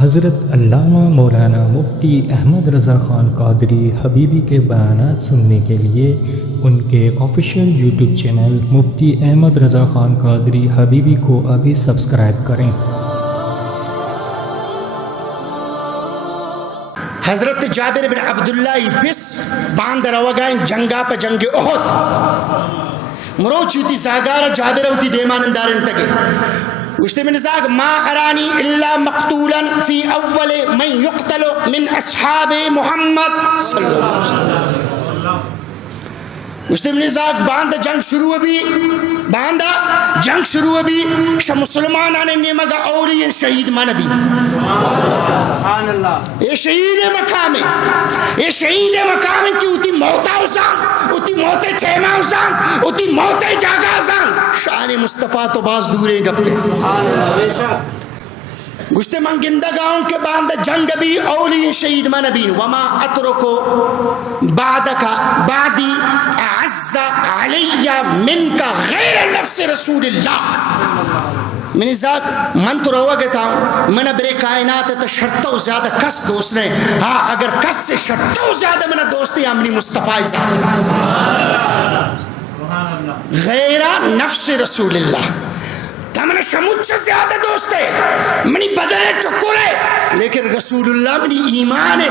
حضرت علامہ مولانا مفتی احمد رضا خان قادری حبیبی کے بیانات سننے کے لیے ان کے آفیشیل یوٹیوب چینل مفتی احمد رضا خان قادری حبیبی کو ابھی سبسکرائب کریں۔ حضرت جابر بن عبداللہ پس باند روگائن جنگا پا جنگ احد مروچی تی ساگارا جابر ہوتی دیمان اندارن تگے وشتی من ازاق ما ارانی الا مقتولا فی اول من یقتل من اصحاب محمد صلی اللہ علیہ وسلم۔ وشتی من ازاق باندہ جنگ شروع بھی باندہ جنگ شروع بھی شا مسلمان آنے نمگا اولی شہید منبی یہ شہید مقام ہے، یہ شہید مقام ہے کہ اتی موتا حسان اتی موت تیمہ حسان اتی موت جاگا حسان شان مصطفیٰ تو باز دورے گپے گشتے من گندگاؤں کے باندھ جنگ بھی اولی شہید منبین وما اترکو بعدی اعز علی منکا غیر نفس رسول اللہ۔ منی ذات من تو رہا گتا ہوں من برے کائنات تا شرطہ زیادہ کس دوست نے ہاں اگر کس سے شرطہ زیادہ من دوستی امنی مصطفیٰ ذات غیر نفس رسول اللہ تمہیں شموچ زیادہ دوست ہے منی بدن ٹکر ہے لیکن رسول اللہ منی ایمان ہے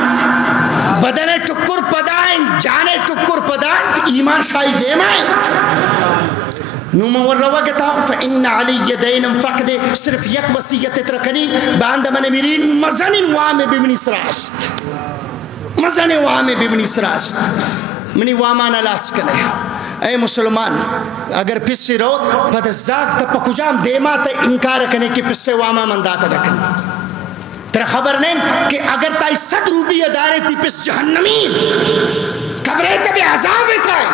بدن ٹکر پدائن جانے ٹکر پدائن ایمان شاہی دیمائن نوما وروا کہتا ہوں فَإِنَّ عَلِيَّ دَيْنًا فَقْدِ صرف یک وسیعت ترکنی باند من میرین مزن وام بمنی سراست مزن وام بمنی سراست منی وامان لاس کنے اے مسلمان اگر پس سے روت پتہ زاگ تا پکجام دیما تا انکار کنے کہ پس سے واما منداتا رکھن ترہ خبر نہیں کہ اگر تائی 100 روپی ادارے تی پس جہنمین قبرے تبی عذاب تائیں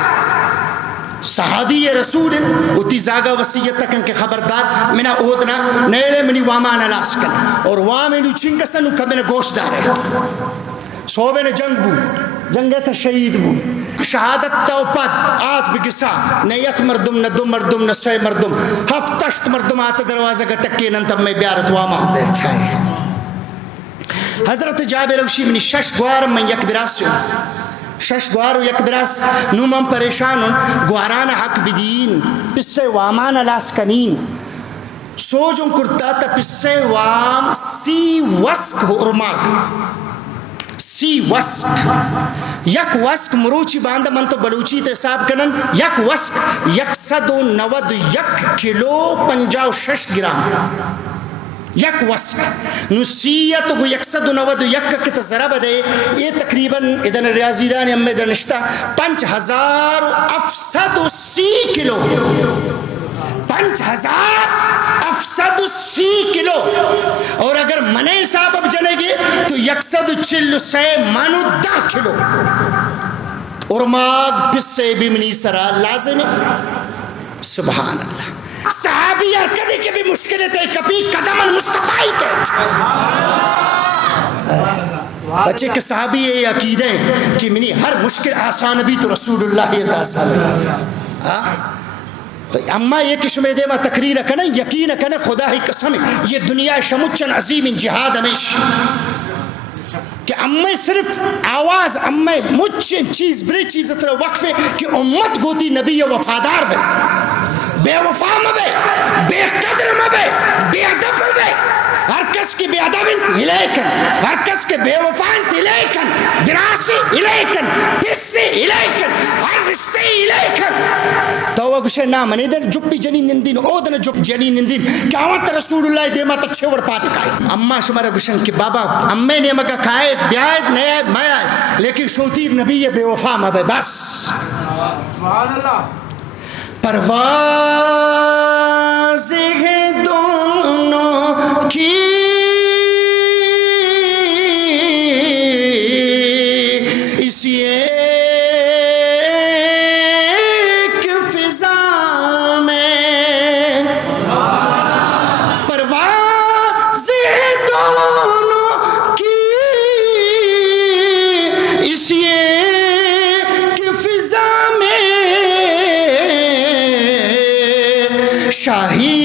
صحابی رسول اتی زاگا وسیعت تکن کے خبردار منا اودنا نیلے منی واما لاس کنے اور وامنو چنگسنو کبن گوشت دارے صوبین جنگ بو جنگے تا شہید بو شہادت تا پد آت بگسا نہ یک مردم نہ دو مردم نہ سوئے مردم ہفتشت مردم آتا دروازہ کا ٹکے ننتم میں بیارت واما دیتا ہے۔ حضرت جابر اوشی منی شش گوار من یک براسیوں شش گوار یک براس نومم پریشانوں گواران حق بدین پسے وامان لاسکنین سوجوں کرتا تا پسے وام سی وسک ارماگ سی وسک یک وسک مروچی باندہ من تو بلوچی تے حساب کنن یک وسک 191 کلو 56 گرام یک وسک نسیت کو 191 کی تذرب دے یہ تقریباً ادن ریاضی دانی امی دنشتا 5780 کلو 5780 کلو اور اگر منے حساب اب جلے گی تو 140 منو 10 کلو اور ماغ پسے بھی منی سرا لازم ہے سبحان اللہ صحابی ارکدی کے بھی مشکلیں تھے کبھی قدم المصطفی کہتے بچے کے صحابی یہ عقید ہے کہ منی ہر مشکل آسان بھی تو رسول اللہ یہ آسان ہے اما یہ کہ شمی دے ما تقریر کنے یقین کنے خدا ہی قسم یہ دنیا شمچن عظیم جہاد ہمیش کہ امیں صرف آواز امیں مچن چیز بری چیز اتر وقفے کہ امت گوتی نبی وفادار بے وفا مبے بے قدر مبے بے ادب مبے ہر کس کی بے ادب انت الیکن ہر کس کے بے وفا انت الیکن براسی الیکن پسی الیکن ہر رشتے الیکن تو وہ گوشے نام نیدن جپی جنین نندین اودن جپ جنین نندین کیامت رسول اللہ دیما تا چھوڑ پاتے کھائے اما شمارا گوشن کہ بابا امیں نے مگا کھائے بیائد نیائد مائد لیکن شوتیر نبی بے وفا مبے بس سبحان اللہ پروازیں دونوں کی اس ایک فضا میں پروازیں دونوں کی اس ایک فضا میں شاہی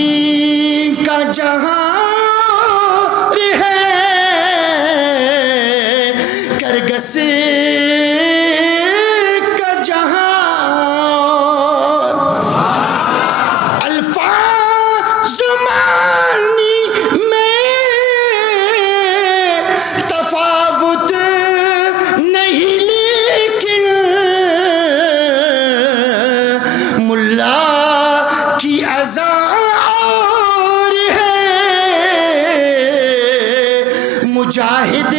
مجاہد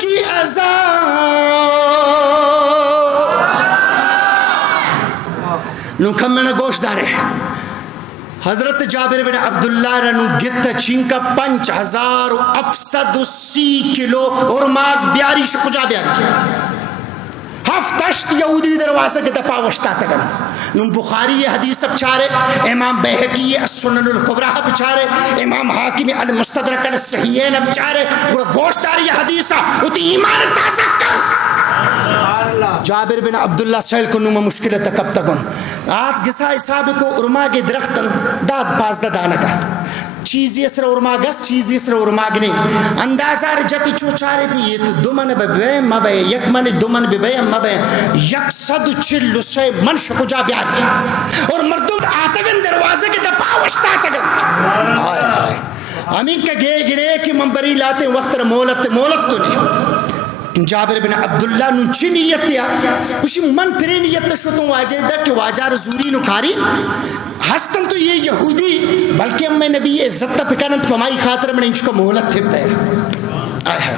کی اذان نو کمنا گوشت دارے حضرت جابر بن عبداللہ رنو گتا چینکا 5730 کلو اور ماگ بیاری شکجا بیاری ہفتشت یہودی دروازہ کے دپا وشتا تگن نم بخاری یہ حدیث اب چارے امام بیہقی السنن الکبریٰ اب چارے امام حاکم المستدرک الصحیحین اب چارے گوشت داری یہ حدیثہ اتی ایمان تازک کر جابر بن عبداللہ سہل کو نوم مشکلت کب تکن آت گسا حساب کو ارماگ درختن داد باز دانکا چیزی اسر ارماگ اس چیزی اسر ارماگ نہیں اندازہ رجتی چوچارے تھی یہ تو دو من بے مبے یک من دو من بے مبے 140 من شکو جا بیار کی اور مردم آتگن دروازے کے دپا وشتا آتگن امین کا گئے گڑے کی منبری لاتے وقت مولت تو نہیں جابر بن عبداللہ نو چی نیت دیا اسی من پری نیت شتوں واجہ دا کہ واجہ رزوری نو کاری ہستن تو یہ یہودی بلکہ ہم میں نبی عزت پکانت پمائی خاطر میں انچ کو محلت تھے دے آئے ہے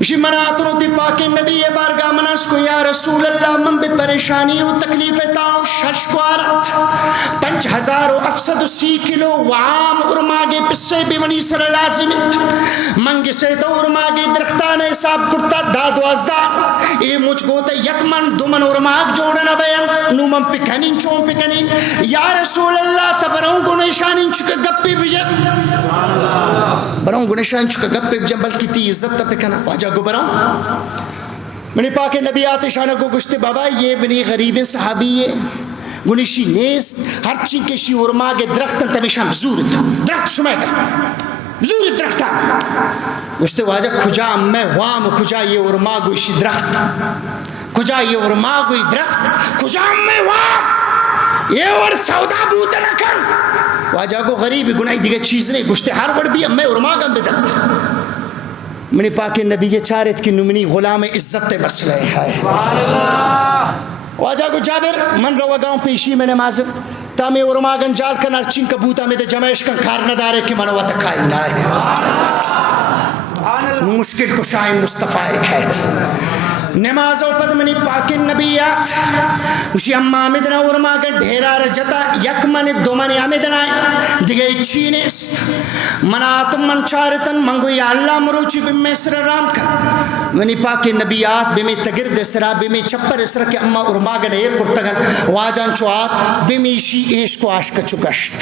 اسی مناتنو تی پاکی نبی بارگاہ مناس کو یا رسول اللہ من بے پریشانی و تکلیف تاؤں ششکوارت 5730 کلو وعام ارماگے پسے بے ونی سر لازمت منگ سے تو ارماگے درختان حساب کرتا دادوازدہ اے مجھ کو تا یک من دو من ارماگ جوڑنا بیان نو من پکنین چون پکنین یا رسول اللہ تبروں کو نشانین چکا گپی بجن بروں کو نشان چکا گپی بجن بلکی تی عزت تا پکنا واجہ کو براؤں منی پاک نبی آتشانہ کو گشتے بابا یہ بنی غریب صحابی ہے گنشی نیست ہر چین کے شی ارماگ درختن تمیشان بزورت درخت شمائے کا بزورت درختان گشتے واجہ کجا میں وام کجا یہ ارماگ اسی درخت کجا یہ ارماگ اسی درخت کجا میں وام یہ اور سودا بوتا نہ کن واجہ کو غریب گناہی دیگه چیز نہیں گشتے ہر وڑ بھی میں ارماگم بدت منی پاک نبی یہ چارت کی نمنی غلام عزت مسئلہ ہے واجہ کو جابر من رو گاؤں پیشی میں نمازت تا میں ارماگن جال کن ارچین کبوتا میں دے جمعیش کن کار ندارے کی منو تکائی لائے مشکل کو شائن مصطفیٰ ایک ہے نمازوں پد منی پاک نبیات اسی ہم آمدنا ارماگن ڈھیرا رجتا یک من دو من آمدنا دیگے چینست مناتم من چارتن منگو یا اللہ مروچی بمی سر رام کر منی پاک نبیات بمی تگرد سرا بمی چپر سرا کہ اما ارماگن ایر کرتگن واجان چوات بمی شی ایش کو آشک چکشت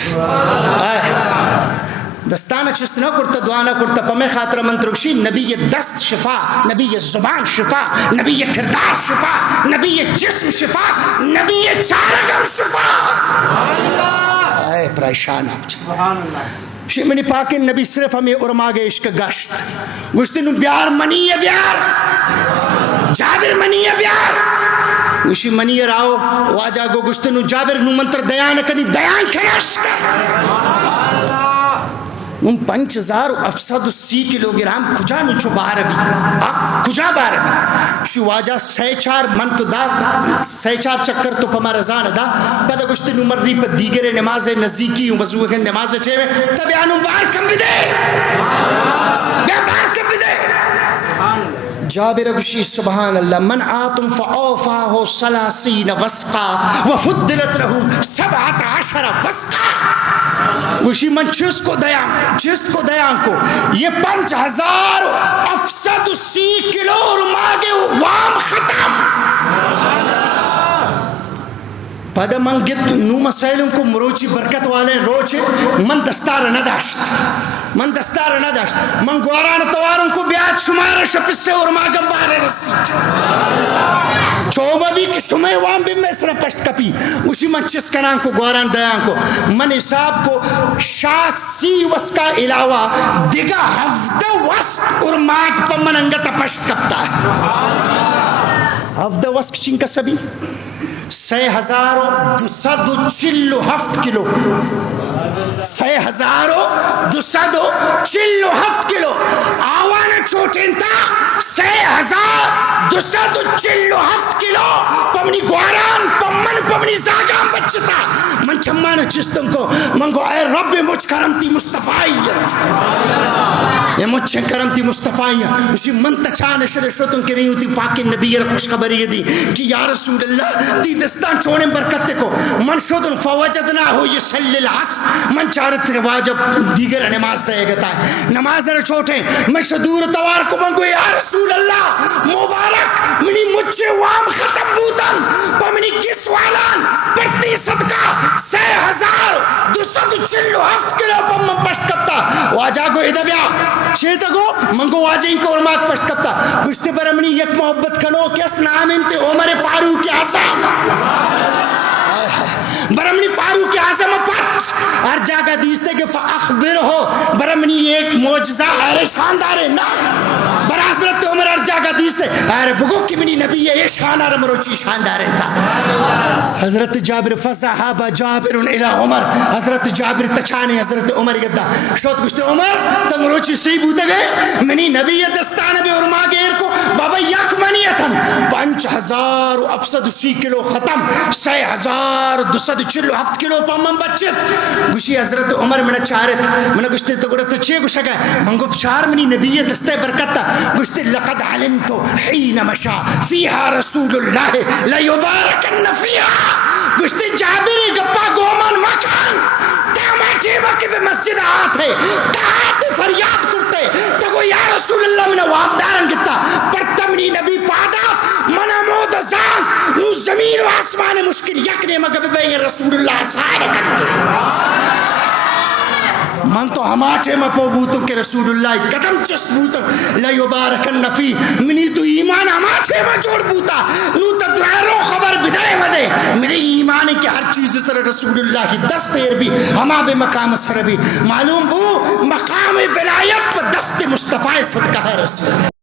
دستانہ چس نہ کرتا دعا نہ کرتا پمیں خاطر منترکشی نبی دست شفا نبی زبان شفا نبی کردار شفا نبی جسم شفا نبی چارگم شفا اے پریشان آپ شی منی پاک نبی صرف ہمیں ارماگے عشق گشت گشتی نو بیار منی بیار جابر منی بیار گوشی منی راو واجہ گو گشتی نو جابر نو منتر دیان کنی دیان کھنش کر ان 5730 کلوگرام کجا نچو باہر بھی کجا باہر بھی شو واجہ 4 من تو دات 4 چکر تو پما رضان دا پدا گشتی نمر ری پا دیگر نماز نزدیکی وضوح کے نماز چیوے تب یعنی باہر کم بھی دے باہر کم بھی دے جابر گوشی سبحان اللہ من آتم فعوفاہو 30 وسقا وفدلت رہو 17 وسقا گوشی من چس کو دیان کو یہ 5730 کلو ارماگے وام ختم پدا من گت نو مسائلوں کو مروچی برکت والے روچے من دستار نہ داشت من گواران تواروں کو بیاد شمار شپس سے ارماگم بارے رسید چوبہ بھی کہ شمع وام بھی میں سر پشت کپی اسی من چسکنان کو گواران دیان کو من حساب کو 86 وسکا علاوہ دیگا 17 وسک ارماگ پا من انگتا پشت کپتا ہے 17 وسک چین کا سبھی 6247 کلو 3247 کلو آوان چوٹین تا 3247 کلو پمنی گواران پمن پمنی زاگام بچتا من چمان چستم کو من گو اے رب مجھ کرمتی مصطفیت یہ مجھ کرمتی مصطفیت اسی من تچان شد شتن کریں ہوتی پاکی نبی خوشخبری دی کہ یا رسول اللہ تی دستان چونے برکت کو من شدن فوجدنا ہو یہ سل العصر من چارت واجب دیگر نماز دے گتا ہے نماز نہ چھوٹے میں شدور توار کو من کو یا رسول اللہ مبارک منی مجھے وام ختم بوتن پمنی کس والان برتی صدقہ 3247 کلو پم من پشت کبتا واجہ کو ادھا بیا چیتا کو من کو واجہ ان کو ارماک پشت کبتا گشتے پر امنی یک محبت کنو کس نام انتے عمر فاروق اعظم برمنی فاروق اعظم پت ہر جگہ دیستے کہ فاخبر ہو برمنی ایک معجزہ ارے شاندار ہے نا بر حضرت عمر ہر جگہ دیستے ارے بگو کہ منی نبی یہ شاندار مروچی شاندار ہے تھا حضرت جابر فصحاب جابر الى عمر حضرت جابر تچانے حضرت عمر یدہ شوت گشتے عمر تم مروچی سی بوتے گئے منی نبی دستان بے ارما گیر کو بابا یک منیتن 5000 افسد 30 کلو ختم 6247 کلو پامن بچت گوشی حضرت عمر میں چارت میں گوشتے تو گڑا تو چے گوشا گئے من گو چار منی نبی دستے برکتا گوشتے لقد علمت حين مشى فيها رسول الله لا يباركن فيها گوشتے جابر گپا گومن مکان داماتی وقت پہ مسجد آتے دہات فریاد کرتے تو یا رسول اللہ من وابدارن گتا پر تمنی نبی پادا منا مود زان نو زمین و آسمان مشکل یکنے مگب بین رسول اللہ سارے کرتے من تو ہماٹے میں پو بوتوں کہ رسول اللہ قدم چس بوتوں لا یبارکن فی منی تو ایمان ہماٹے میں جوڑ بوتا نو تدرائروں خبر بدائے مدے میرے ایمان ہے کہ ہر چیز سر رسول اللہ کی دست تیر بھی ہما بے مقام سر بھی معلوم بو مقام ولایت پر دست مصطفیٰ صدقہ ہے رسول